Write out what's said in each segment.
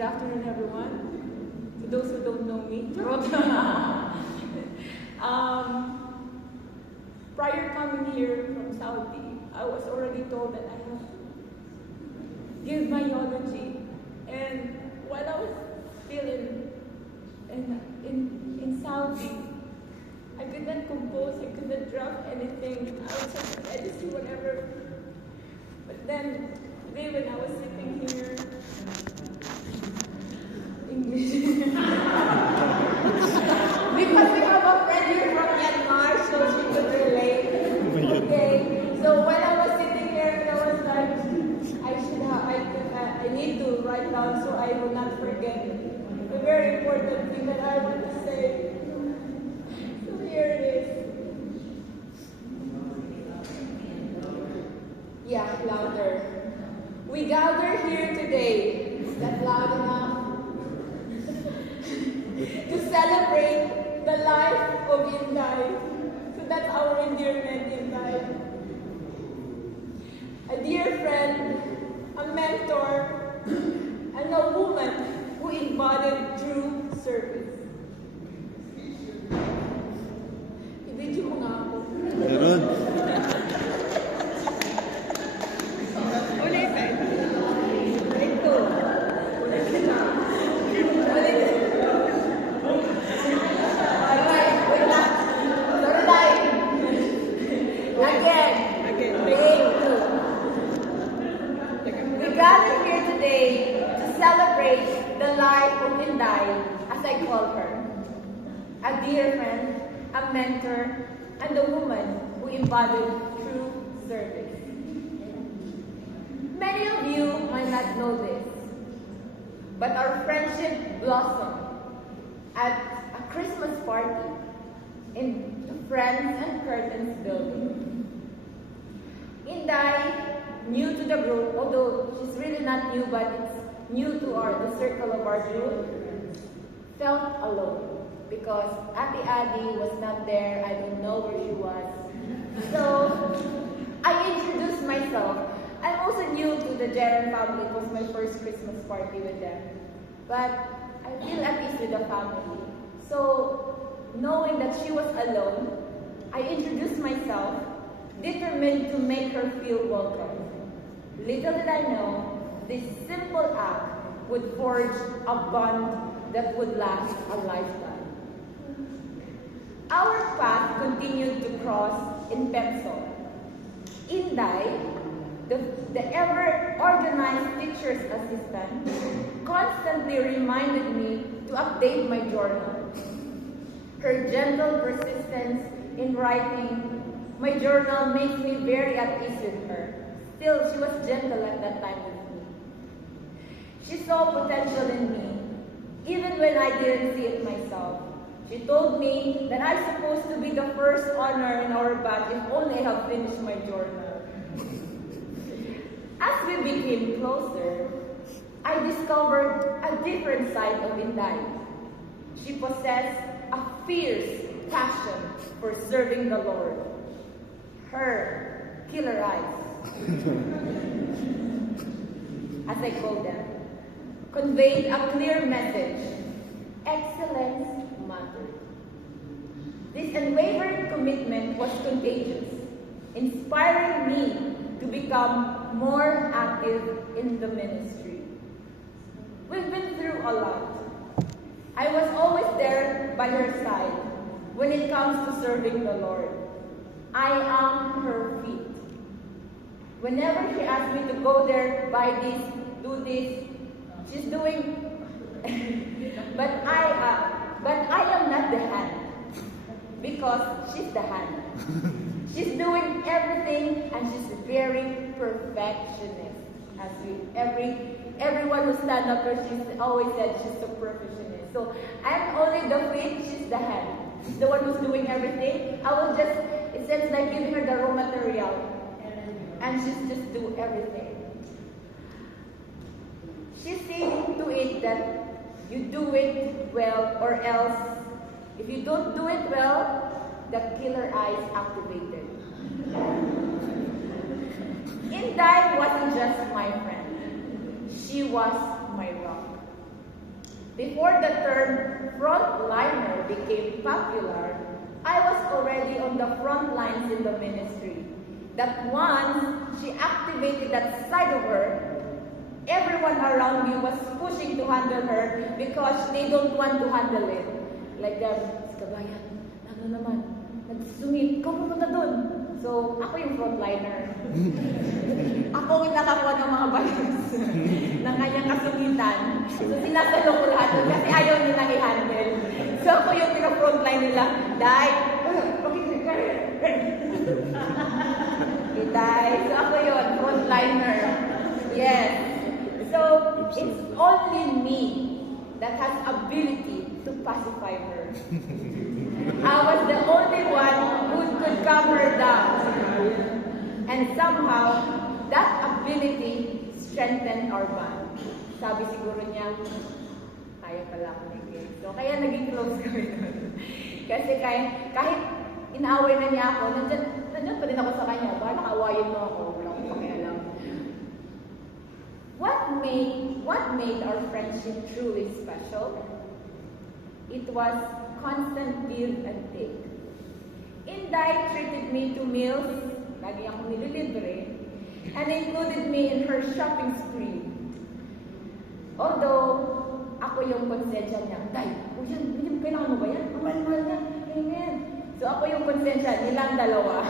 good afternoon, everyone. To those who don't know me, prior coming here from Saudi, I was already told that I have to give my eulogy. And while I was still in Saudi, I could not compose, I could not draft anything. I was just editing whatever. But then, today when I was sitting here, English. Because we have a friend here from Myanmar, so she could relate. Okay, so when I was sitting here, I was like, I need to write down so I will not forget the very important thing that I want to say. So here it is. Yeah, louder. We gather here today. Is that loud enough? To celebrate the life of Inday. So that's our endearment, Inday. A dear friend, a mentor, and a woman who embodied true service. I-video mo nga ako. Meron. A dear friend, a mentor, and a woman who embodied true service. Many of you might not know this, but our friendship blossomed at a Christmas party in the Friends and Curtains building. Inday, new to the group, although she's really not new, but it's new to the circle of our group, felt alone. Because Ate Adi was not there, I don't know where she was. So, I introduced myself. I'm also new to the Jaren family. It was my first Christmas party with them. But I feel at peace with the family. So, knowing that she was alone, I introduced myself, determined to make her feel welcome. Little did I know, this simple act would forge a bond that would last a lifetime. Our path continued to cross in pencil. Inday, the ever-organized teacher's assistant, constantly reminded me to update my journal. Her gentle persistence in writing my journal makes me very at ease with her. Still, she was gentle at that time with me. She saw potential in me, even when I didn't see it myself. She told me that I'm supposed to be the first honor in our batch if only I have finished my journal. As we became closer, I discovered a different side of Inday. She possessed a fierce passion for serving the Lord. Her killer eyes, as I call them, conveyed a clear message. Excellence mattered. This unwavering commitment was contagious, inspiring me to become more active in the ministry. We've been through a lot. I was always there by her side when it comes to serving the Lord. I am her feet. Whenever she asks me to go there, buy this, do this, she's doing. But I am not the hand, because she's the hand. She's doing everything, and she's very perfectionist. As everyone who stands up there, she's always said she's a perfectionist. So I'm only the feet, she's the hand. She's the one who's doing everything. I will just, it seems like giving her the raw material, and she's just do everything. She's seeing to it that you do it well, or else, if you don't do it well, the killer eye is activated. Inday wasn't just my friend. She was my rock. Before the term frontliner became popular, I was already on the front lines in the ministry. That once she activated that side of her, everyone around me was pushing to handle her because they don't want to handle it. Like that, kabayan, ano naman, nagsungit, ikaw pumunta doon. So, ako yung frontliner. Ako yung nakakuha ng mga balis ng kanyang kasungitan. So, sinasalo ko lahat doon kasi ayaw nilang i-handle. So, ako yung pinaka-frontline nila. Dai, Dai. So, ako yun, frontliner. Yes. So, it's only me that has ability to pacify her. I was the only one who could calm her down. And somehow, that ability strengthened our bond. Sabi siguro niya, kaya pala ako ni So, kaya naging close kami doon. Kasi kahit inaaway na niya ako, nandyan pa rin ako sa kanya. Baka nakawayin mo ako, wala akong pakialam. What made our friendship truly special? It was constant give and take. Inday treated me to meals, lagi akong nililibre, and included me in her shopping spree. Although, ako yung konsensya niya, Day, kailangan mo ba yan? Ang mahal-mahal niya, amen. So ako yung konsensya, nilang dalawa.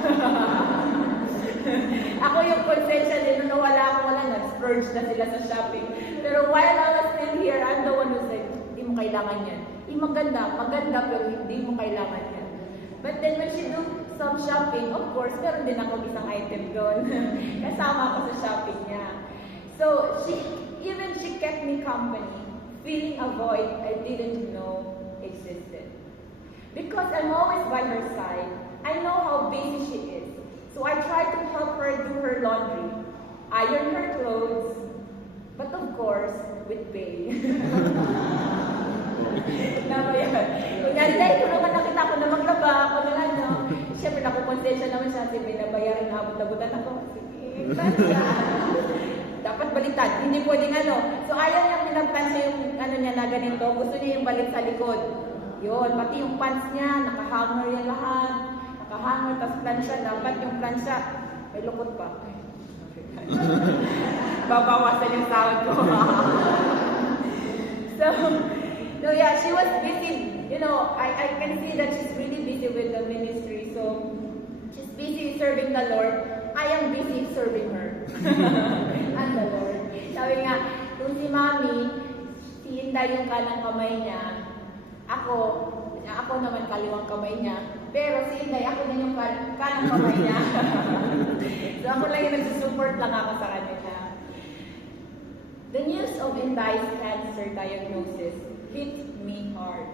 Ako yung konsensya din, nung wala, nag-splurge na sila sa shopping. Pero while I was still here, I'm the one who said, hindi mo kailangan yan. Maganda, pero hindi mo kailangan yan. But then when she do some shopping, of course, meron din ako isang item doon. Kasama ako sa shopping niya. So, she kept me company, filling a void I didn't know existed. Because I'm always by her side, I know how busy she is. So I try to help her do her laundry, iron her clothes, but of course, with pay. Tama yan. Kunyari, kung naman nakita ko na maglaba, ako na lang, no? Siyempre, nakukonsensya naman siya, kasi binabayaran na abot-abutan ako. Sige, dapat baliktad, hindi pwedeng ano. So ayaw niya pinagtansya yung ano niya na ganito, gusto niya yung balik sa likod. Yun, pati yung pants niya, nakahanger yan lahat. Nakahanger, tapos plansya, dapat yung plansya, may lukot pa. Babawasan yung sahod ko. So yeah, she was busy, you know, I can see that she's really busy with the ministry. So, she's busy serving the Lord. I am busy serving her. And the Lord. Sabi nga, kung si Mami, si Inday yung kanang kamay niya, ako naman kaliwang kamay niya. Pero si Inday, ako din yung kanang kamay niya. So ako lang yung nagsusupport lang ako sa kanila. The news of Inday's cancer diagnosis hit me hard.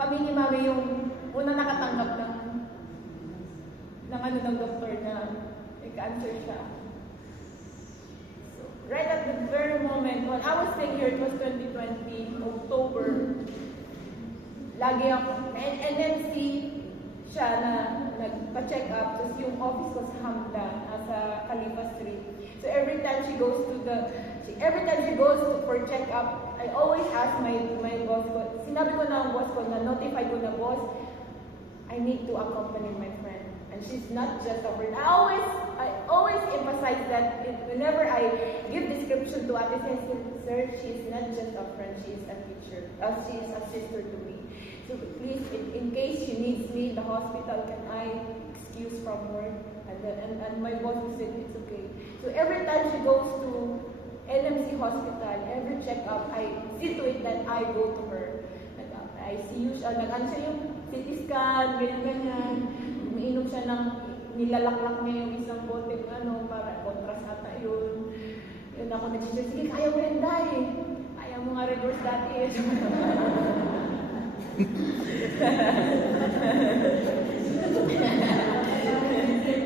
Kami ni Mami yung unang nakatanggap ng doktor na may cancer siya. So, right at the very moment, when I was staying here, it was 2020, October, lagi ako, NMC siya na nagpa-check up, tapos yung office ko sa Hamda, sa Khalifa Street. So every time she goes for check-up, I always ask my boss ko, sinabi ko na ang boss ko, na-notify ko na, boss, I need to accompany my friend. And she's not just a friend. I always emphasize that whenever I give description to Ate Cecil, sir, she is not just a friend, she is a teacher. She is a sister to me. So please, in case she needs me in the hospital, can I excuse from work? And my boss said, it's okay. So every time she goes to NMC hospital, every checkup, I see to it that I go to her. I see you siya, nag-answer yung CT scan, ganyan. Umiinom siya ng nilalaklak niya yung isang bote, para contrast ata yun. Yun ako nagsisya, sige, kaya mo rin dahil. Kaya mo nga reverse dati.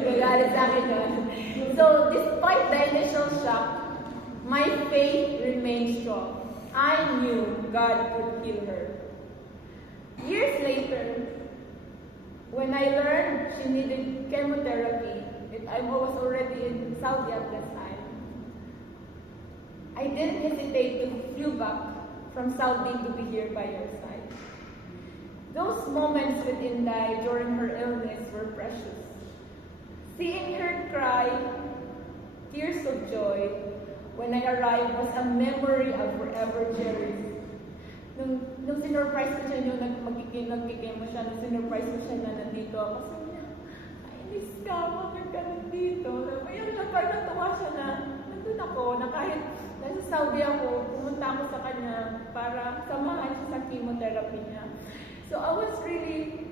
Gagalit sa akin yun. So, despite the initial shock, my faith remained strong. I knew God could heal her. Years later, when I learned she needed chemotherapy, I was already in Saudi at that time, I didn't hesitate to flew back from Saudi to be here by your side. Those moments with Inday during her illness were precious. Seeing her cry tears of joy when I arrived was a memory I'll forever cherish. Nung sinurprise ko siya, nung nagkikemo siya, nung sinurprise ko siya na nandito ako, sabi niya, I miss ka, bakit ka nandito? Ayun na, parang natuwa siya na, nandun ako, na kahit nasa Saudi ako, pumunta ako sa kanya para samahan siya sa chemotherapy niya. So I was really,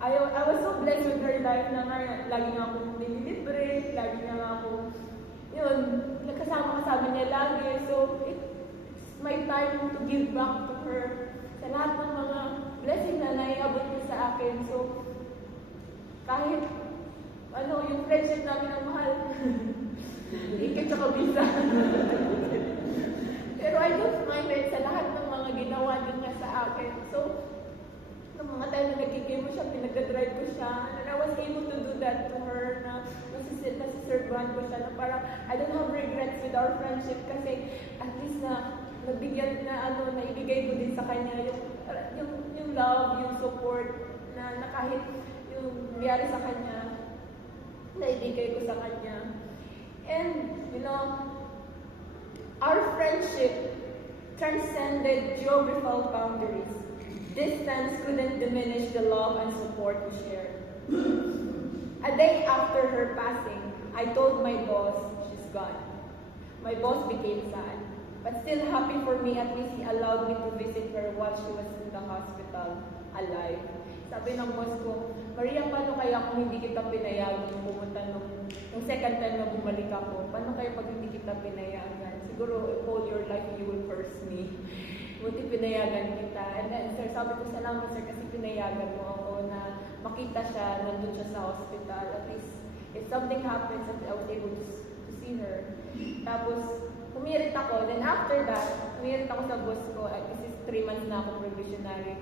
I was so blessed with her life na nga, lagi nga akong nililibre, lagi nga ako, kasama niya lagi. So it's my time to give back to her sa lahat ng mga blessing na naiabot niya sa akin. So kahit, yung friendship namin ang mahal, ikit sa kabisa. Pero I don't mind it sa lahat ng mga ginawa din niya sa akin. So, nung mga time na nagkikimo siya, pinag-drive ko siya, and I was able to do that to her, na nasiservuhan ko siya, na parang I don't have regrets with our friendship kasi at least na nabigyan na naibigay ko din sa kanya yung love, yung support na kahit yung biyari sa kanya, naibigay ko sa kanya. And, our friendship transcended geographical boundaries. Distance couldn't diminish the love and support we shared. A day after her passing, I told my boss she's gone. My boss became sad, but still happy for me, at least he allowed me to visit her while she was in the hospital, alive. Sabi ng boss ko, Maria, paano kaya kung hindi kita pinayagan pumunta nung second time na bumalik ako? Paano kaya pag hindi kita pinayagan? Siguro, all your life you will curse me. Buti pinayagan kita. And then, sir, sabi ko, salamat sir, kasi pinayagan mo ako na makita siya, nandun siya sa hospital. At least, if something happens, I was able to see her. Tapos, humirit ako. Then after that, humirit ako sa boss ko. Kasi 3 months na ako provisionary.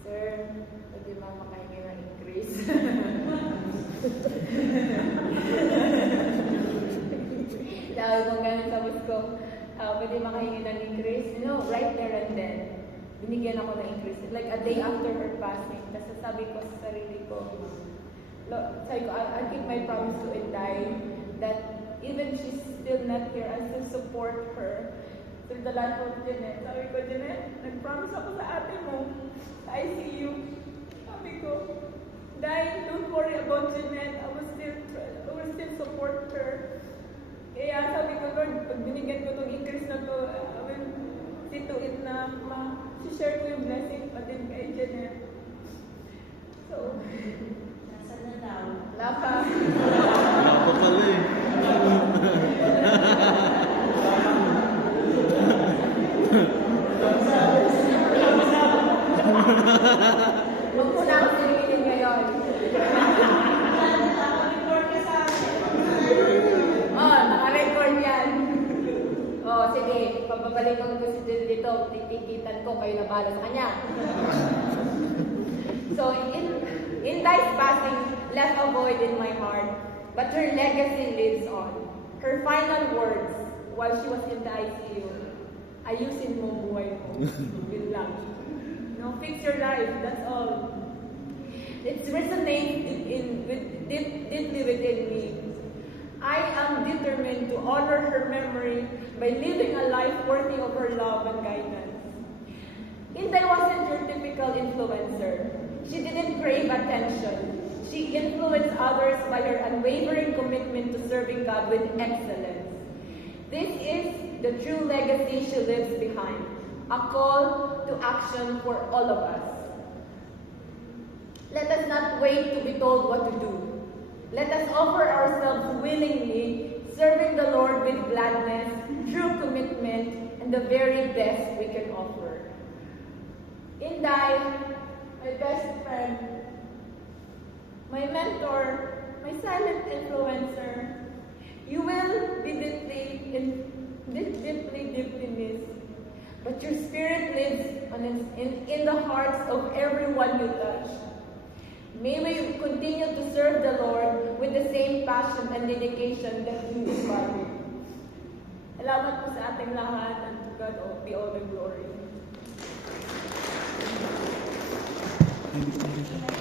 Sir, pwede ba makahingi ng increase? Sabi kong ganun sa boss ko, pwede makahingi ng increase? Right there and then, binigyan ako ng increase. Like a day after her passing. Tapos sabi ko sa sarili ko, I'll keep my promise to Inday that even she's still not here, I still support her through the life of Jeanette. Sabi ko, Jeanette, nag-promise ako sa ate mo sa ICU. Sabi ko, Day, don't worry about Jeanette. I will still support her. Kaya sabi ko, Lord, pag binigyan ko itong increase na to, I will see to it na share ko yung blessing pa din kay Jeanette. So, nasaan na daw? Wala pa. Wala pa pala eh. Huwag mo na ako sinigilin ngayon. Naka-record yan. Sige, pababalikan ko si Jill dito, titikitan ko, kayo na bahala sa kanya. So, in Dai's passing, left a void in my heart, but her legacy lives on. Her final words, while she was in the ICU, ayusin mo buhay mo. Yun lang. Fix your life, that's all. It resonates deeply within me. I am determined to honor her memory by living a life worthy of her love and guidance. Inday wasn't your typical influencer. She didn't crave attention. She influenced others by her unwavering commitment to serving God with excellence. This is the true legacy she leaves behind, a call to action for all of us. Let us not wait to be told what to do. Let us offer ourselves willingly, serving the Lord with gladness, true commitment, and the very best we can offer. Inday, my best friend, my mentor, my silent influencer, you will be deeply missed. But your spirit lives in the hearts of everyone you touch. May we continue to serve the Lord with the same passion and dedication that you inspired. Salamat po sa ating lahat and God be all the glory. Hindi ko